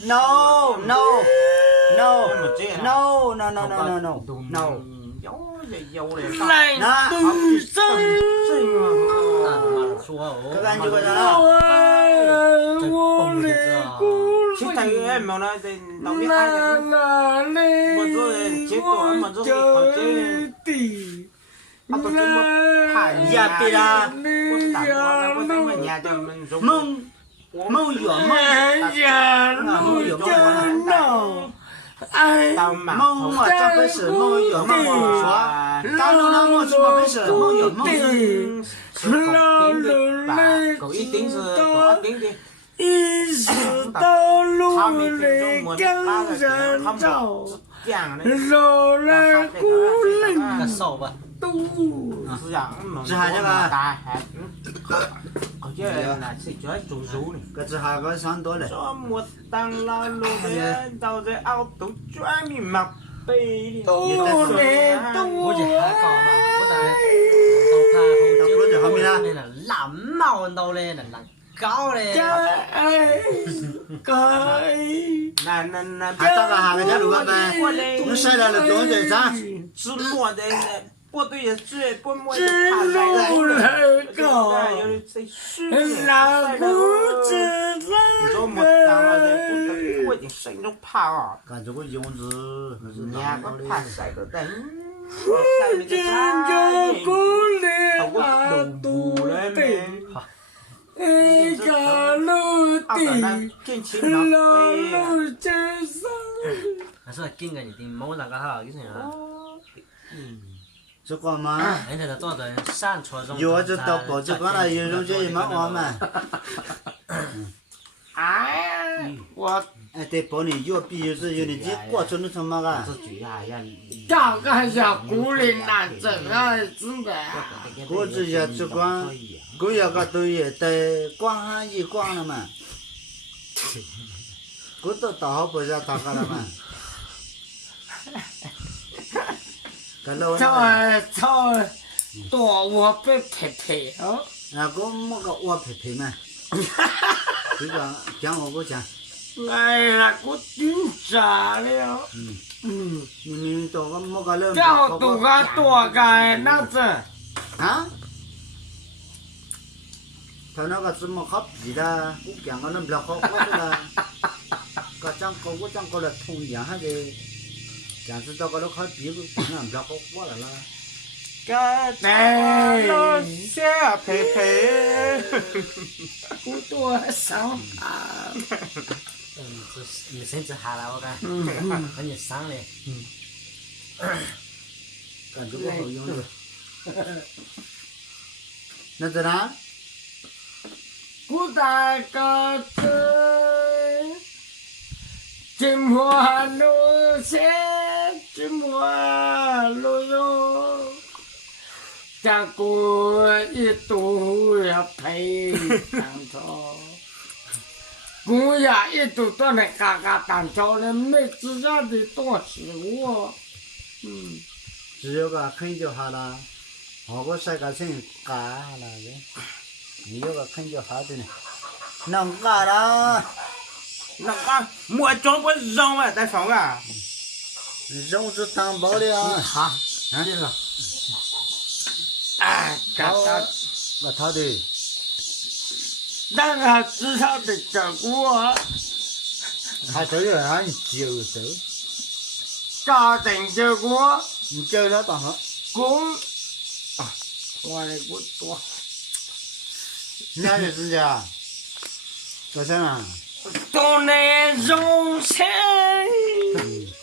No, no, no, no, no, no, no, no, no. Này Đó. từ sân Các anh chưa có ra đó. vô lệ cú Chứ thầy em mà nói thì đâu biết ai là thì là lệ Mà rồi chết rồi, mà rồi trời còn chết. tỷ À, tôi chỉ một thải Dạ, thì là- Con tặng qua ra con tặng ở nhà cho mình dùng Mông, mông dựa mông. nhà mông dựa mông chân nào ai Tao mà Mông mà trong cái sự mông dựa mông mà xóa. Tao nó mông trong cái sự mông dựa mông. Cậu ý tính rồi, cậu ăn tính đi ý sự tao luôn mình lệ tính muốn căng ba là dần không trào Chàng đấy rồi là cú linh tu Chứ hai chắc là- Có chứ là sẽ chơi chủ rú này Cái thứ hai có sáng tối này. cho một tăng lao lô đấy tao sẽ ao tủ choa mi mặc bì đi tu lệ tu Bố chỉ há cò mà, bố ta tàu pha không Lúc giờ không biết chịu ra. nên là lắm màu đâu lên là cao lên. cha ai cái nè Hai tao là hai cái thứ đủ các bạn. Nó sai là lực lượng để ra. 直摸的部队也是不摸就真怕来路了来搞有谁睡là cú chân你说没当了的不得我已经都怕啊 Cả chỗ có dùng từ. nhà có怕晒个灯晒那个 chân 啥 cho cú lệ không có à đủ tu bù đấy tỷ mẹ ai cả lô ao tỷ ở đây trên chín nó là đây lô chân sao Nó sẽ là kinh cái gì thì mỗi lần cái hào cái gì nữa. Chứ còn mà. Anh thấy là tôi rồi san chua trong. Dù cho tao bỏ chứ có là dù trong chơi mà ngon mà. à我 Ai tế bỏ này dù bị dù dù này chỉ qua cho nó thầm mà cả. 这主要要 大概下古人难整啊，真的。 Cô chỉ là chứ quan. Cô giờ cả tôi也tại quang hai gì quang là mà. Cô tôi tao bỏ ra tao cả là mà. Cái lâu này. thôi, tôi我被陪陪哦。 À cô mua cái oa phê phê mà. Chứ còn chẳng có chẳng. Này là có tiếng trả了。Mình tôi có mua cái lớn. Cao tụ cái tua cái nó chứ. Hả? Thôi nó có sự mà khóc gì đó. Cũng chẳng có nó blog khóc quá là. Có chẳng có là thông giảng hay gì. Chẳng sự tao có nó khóc biết cũng nó blog khóc quá là. cái Này. nó sẽ phê phê Cú tua sao à? Mình xem chỉ hà là cái. Có nhiệt sáng này. Cần chút có hậu dụng rồi. Nó thế nào? Cú đại ca chơi. Chim hoa nụ sẽ chim hoa lô lô. Cha cô ít tu ya phải tăng cho. Cú ya ít tu tôi này cả tăng cho nên mấy chỉ ra thì tôi xíu. Chỉ có cái khinh cho hà là. Họ có sai cái sinh cả hà là cái. Nhiều cái khinh cho hà thế này. Nông cả đó. nó có mua cho có rong ở tại phòng à Giống cho tăng bảo đi à. Hả? Hả? Điên rồi. À, cả ta Và thao đi. đang là chỉ sao để chờ của Hai tới rồi hả? Chiều tới. cả tình chờ của Mình chơi đó tao hả? cũng à, qua đây của tôi Nhà thì xin chào. Có sao nào? tôi này rong xe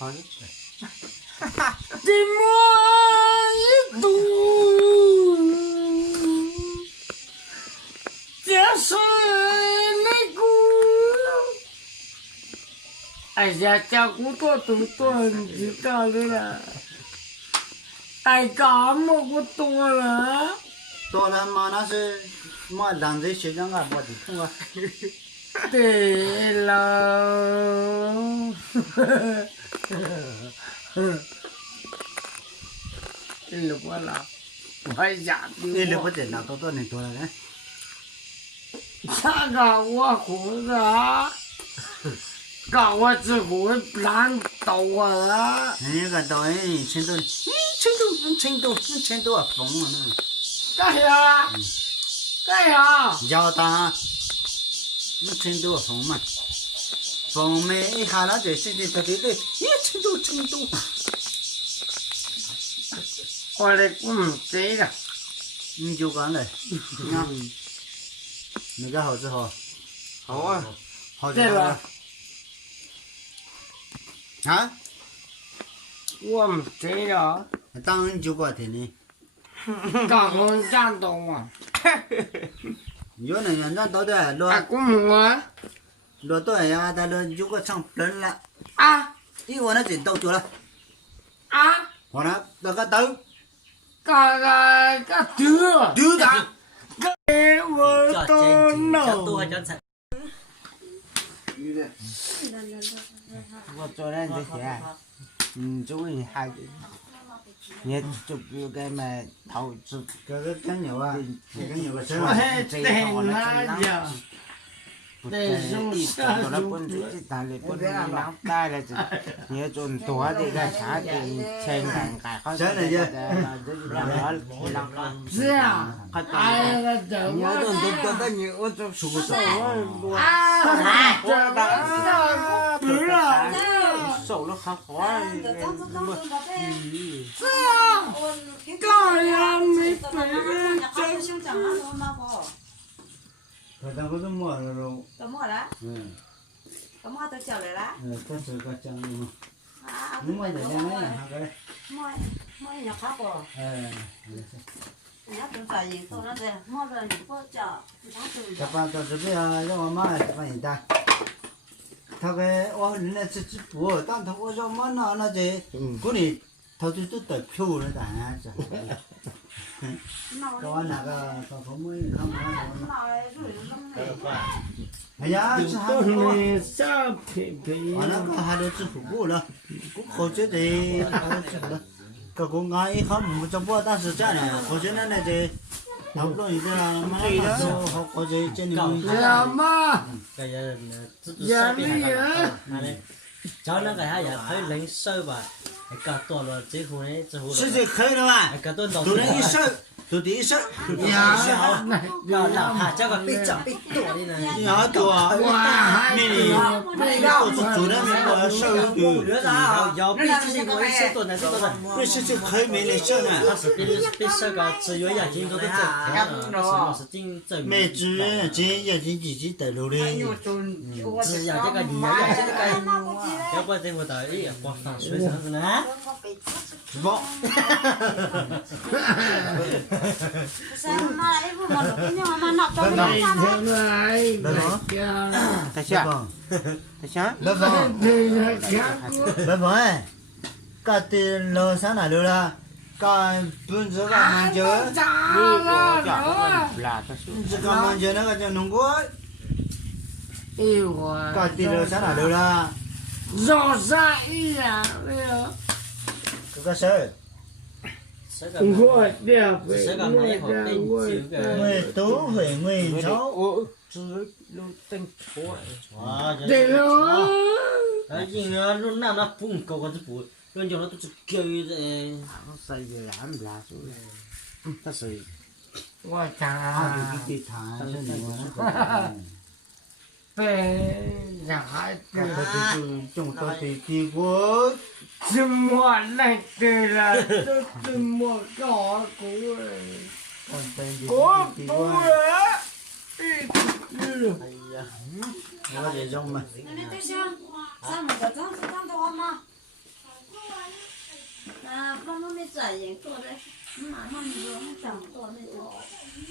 Khó đi mua ít tu giá số này cũ ai ra cha cũ tôi tụi tôi chỉ cao nữa là ai cả một của tôi là tôi là mà nó sẽ mà làm gì sẽ chẳng gặp gì không à? để là lúc đó là phải giảm Đi được có thể nào tôi này tôi là đấy. cha cả quá khổ ra 搞我只会烂豆啊！人家导演成都，成都啊疯了呢。干啥？干啥？要打，那成都疯嘛，疯没一下那就现在对，成都，我的滚这个，你就干了，那个好吃好，好啊，这个啊，我们这个当然就过天呢，刚刚长动啊！有那样咱到的落滚我落到呀，但落有个长灯了，啊我那就到掉了，啊！我那个刀个丢丢的，我cho都 chén chỉ cho 弄 tôi cho sạch 我做那这些，做一下，也做个么投资，这个真牛啊，真牛个事我儿，还等那家，不得一做了本子，但是本子拿带了就，也做多的个啥的，钱干干好些的，是啊，哎呀，这你要我做多你我做数手我啊，这个不是。手了还好，是啊，高阳没背人真。可当个是么了喽，怎么了？怎么都叫来了？这是个讲的嘛，啊，你么在那那那个嘞，么也看过，人家都在营做那个，么的你不叫，这把到这边啊，让我妈这帮人打。他个我人家吃补，但他我说嘛那这，过年他都得票了，当然是。搞完那个搞什么？他们哎呀，这还你小屁屁完了，还都吃不了，好觉得好吃不了。这个俺一下没做过，但是这样的，好像那这。好不容易的啦，妈妈说好，我这真的。要嘛， cái sai bị hại này cháu nó cái hai giờ thấy lính sơ và cả tuần là chỉ hôm nay chỉ hôm 是这可以了吧？ cả tuần đầu 都能一手，都得一手。呀， là hạ cháu còn bị chậm bị tuần đi này 你好多啊！我还你都是做的那个手有， nữa ra giờ bị chỉ có số tuần này số tuần này 那是这可以没得手呢。 它是被sơ cả只有眼睛都在走，是真走，没治，这眼睛自己带路的。只要这个你要这个，要不然我到哎光上水上去呢。不，妈来不忙，今天妈拿着没那出来，没家，大侠，大侠，来放，这个看过，来放哎，搞的老三哪路了？搞本子搞蛮久，咋了？这搞蛮久那个叫弄过，哎我，搞的老三哪路了？绕啥一样了？这个事儿，我的被这个没好被我揪个，我都会，我操。我只有真错。哇，这个，因为路那那不高个是不，人家那都是高的，谁也拦不拉住了，他是我咋给他是那个。被啥这子？就是种到的地锅，怎么来的了？这怎么搞过来？我不会。哎呀，我这种嘛，那你对象，咱们个张是张多吗？妈妈没在营做的，妈妈你说你讲做那个，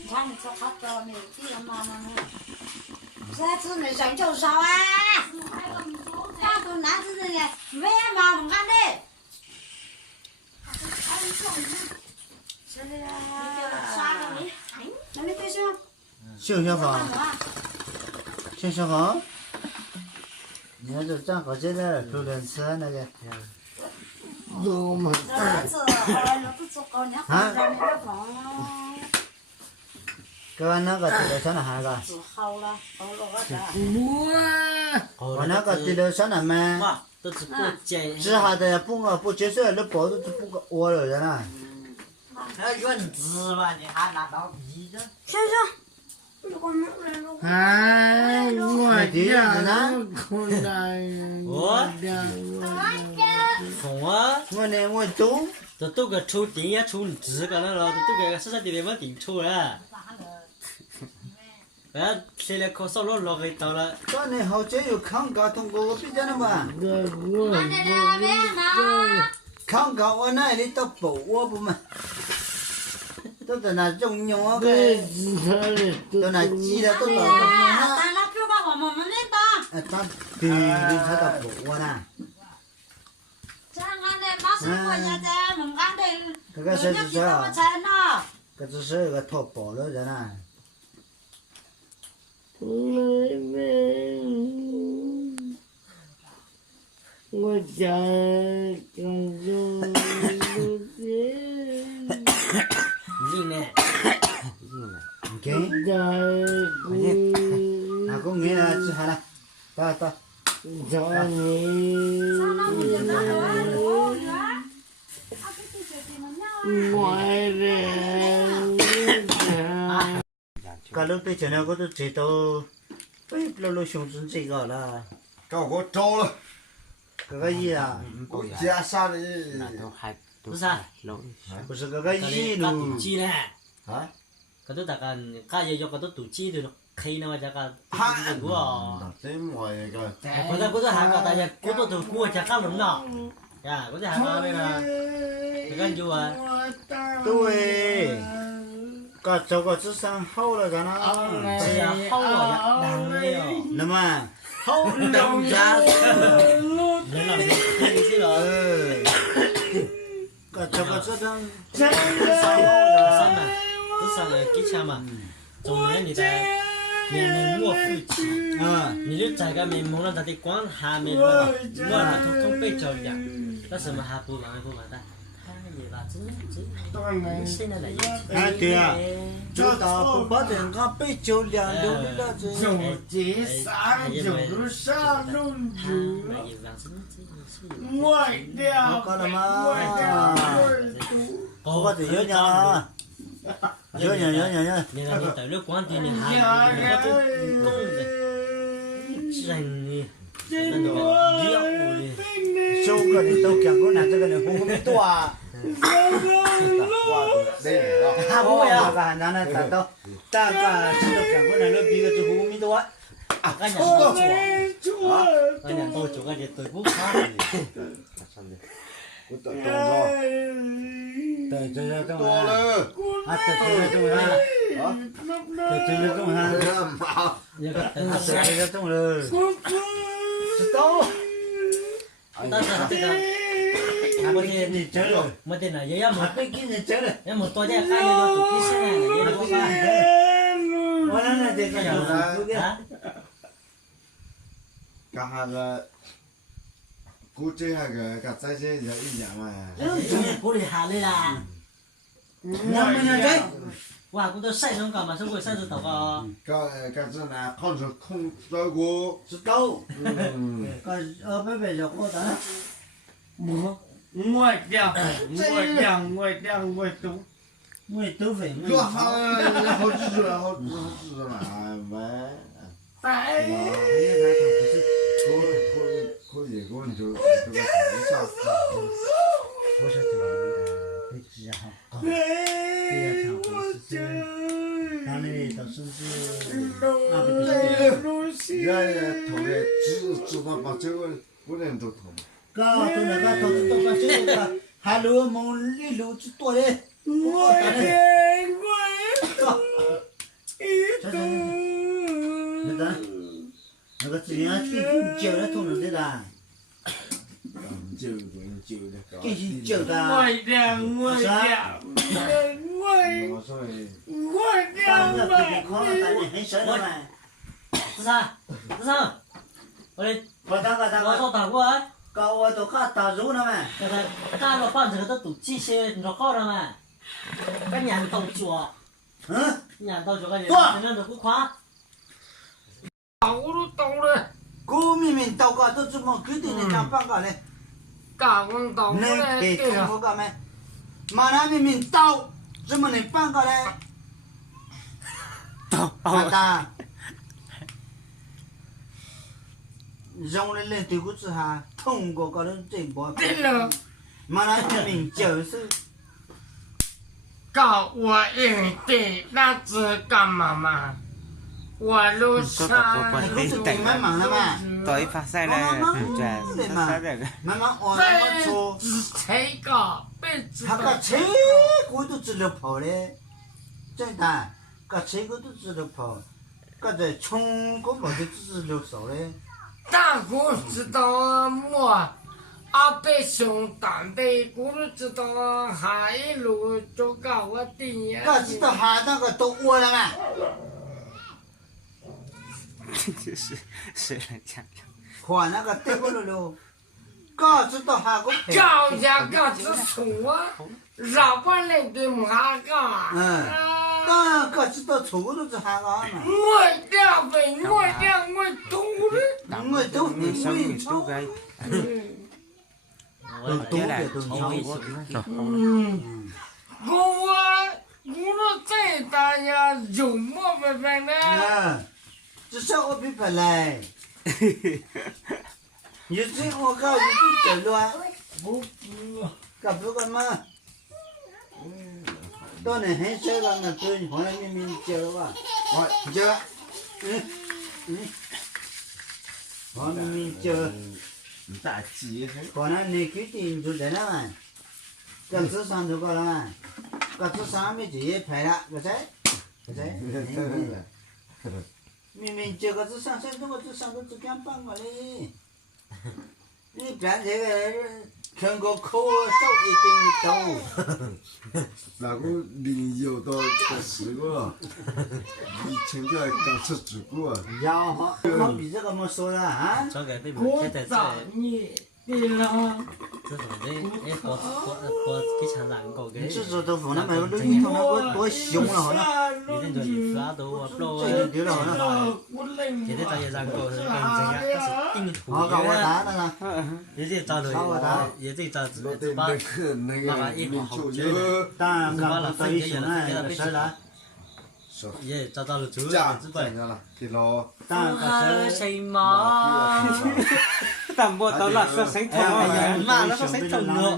他们说他做那个妈妈呢。这次你想做啥啊？大都拿着这个，没嘛不干的。是的呀。那你对象？小芳，小芳，你看这正好现在路人吃那个，我们个个那个地了山了还个，治好了，好了个啥？我那个地了山了没？哇，都只不接。治下的不接受，那包都不个窝了人了。那原子吧，你还拿刀逼着？先生。哎，我家从啊，我呢我懂，都个抽电呀抽纸个那了，都个实实地地我电抽了。现在考上了给到了。当年好像有康高通过我比较的嘛，康高我那里都保我不嘛。都在那种用啊个，都那鸡的都老用啊。但那表哥我们没当。当对对，他到我呢。这俺的马上过年在门俺的，这个是是我才呢。这只是个淘宝了人呐。我家刚就硬呢，给，那公园啊，吃好了，到。cả lúc tới chỗ nào có tôi chỉ tôi biết lâu xuống xuống chỉ gọi là cao có trâu rồi cái gì à giá sao đấy不是啊，不是cái gì 搞 nữa 赌机呢， hả 搞都大家搞嘢搞都赌机的开那个这个哈股哦， thế mọi cái 嗰啲下個大隻股都做股就搞輪咯，呀，嗰啲下個咩啦，你跟住啊， 对cả chỗ có智商好了的呢是啊，好啊，難嘅哟，那么好難呀，你諗你知咯，cả chỗ có智商三嘛，智商嘅幾強嘛，仲有你的面面膜附體。你就在个面膜上，它的光下面嘛，我它通被照亮，那什么还不完不完的，他也把这现在的啊对啊知道不把人家被酒量流了这这三九三龙珠，我的，搞了吗我这有呢有，你看你到了光点，你还我都人呢，那个料的，九个你都讲过那这个人红没多啊我呀个拿来打到大概知道讲过那个比个这红没多俺娘多做，俺娘多做个就对不卡。我等着着对这种多啊了这种啊这种啊妈这种了知道但是这个，我的你这了我的那也没，被给你这了也没多点，还要做比赛呢，也没干。我那这个啊， cả hai cái cú chơi hai cái trái chơi giờ ít nhảm mà 不厉害的啦。那么这哇，我都晒成干嘛？是为晒成祷告。cái这呢看着空这个知道嗯别就好的我都。我都会个好几个好几个嘛没哎，可以给我就这个一下我说这个被治好那里到甚至也头的知道把这个不能都头搞到那个投资都把这个还路梦里路之多嘞那个资源挺久的，同志的，就的这是久的。我说当个这个可能当年很深了嘛。是啥？是啥？我的，我我打过啊。搞我都搞打入了嘛。这个干了饭这个都赌这些，你说好了嘛？个年都做。伢到这个人，那都不夸。我都到了，古明明到个都怎么决定人家办个嘞？干我到你了，给对啊，中国干没？马来明明到，怎么能办个嘞？大大，让我来对个字哈，通过个人这波。对了，马来明明就是。告我应对那只干妈妈，我路上tới phát sai là trả phát sai được妈妈，我那错，谁个被知他道个车我都知道跑嘞，真的，个车我都知道跑，个在冲我没得知道少嘞。大哥知道么？阿伯兄蛋的，我都知道下一路就搞我的呀。个知道哈那个都我了嘛？是人家看那个对不了喽，个知道哈个赔。搞呀搞只错，绕不来的嘛个。当然个知道错都是哈个嘛。我两份，我懂了。我都会都该都懂的都我再大呀，有么办法呢？至少我比不来。你这我靠，你这走乱，干不干嘛？当年很小个那对，后来明明教了吧？我教，我明明教。大鸡，可能你决定就在那嘛，个智商就够了嘛，个智商没直接排了，不是？明明这个智商，现在我智商都只敢办个嘞，你别这个全国口手一定多。那个零有到10个，以前就刚出主过。要好比这个没说了啊。这个对不我对？找你对了。这种的，哎，我给常难搞嘅。吃豆腐那没有绿头那多凶了好像。一定就一发都我不咯。这就丢了好像。现在找也难搞，是跟这个是定图我搞我打的呢。也这找的，也这找那得把那个那个领袖就当然搞到一些那事了。也找到了主家之本。了，给了。当然是。谁嘛？tầm bộ tao là so sánh thằng mà nó so sánh thằng nữa.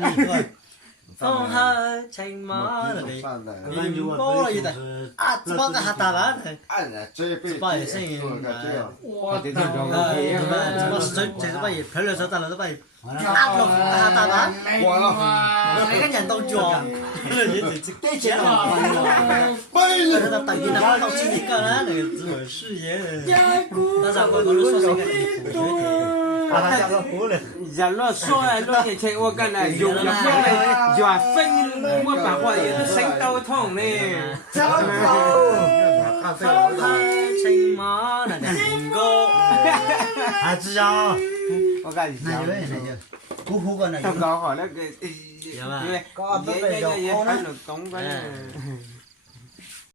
Phong hơi chanh má rồi đi. Đi bố là gì đây? À, bố cái hạt tà bá này. bố là sinh có thể được đâu thế mà bố sẽ chơi bố gì? Phải là sao ta là bố gì? À, nó hạt tà bá. Cái cái nhà tao chuột. Là gì thì cái chuyện là bây giờ tại vì nó tao chỉ cái đó này rồi sự gì. Nó sao có nó so sánh cái giờ nó xoay nó thì chạy qua cái này dùng là phân này dọa phân mua bảo quả nó xanh tao thòng này phong hơi chanh má là đừng có à chứ sao có cái gì này vậy này cú cú con này không có hỏi nó cái có biết về đâu nó tống cái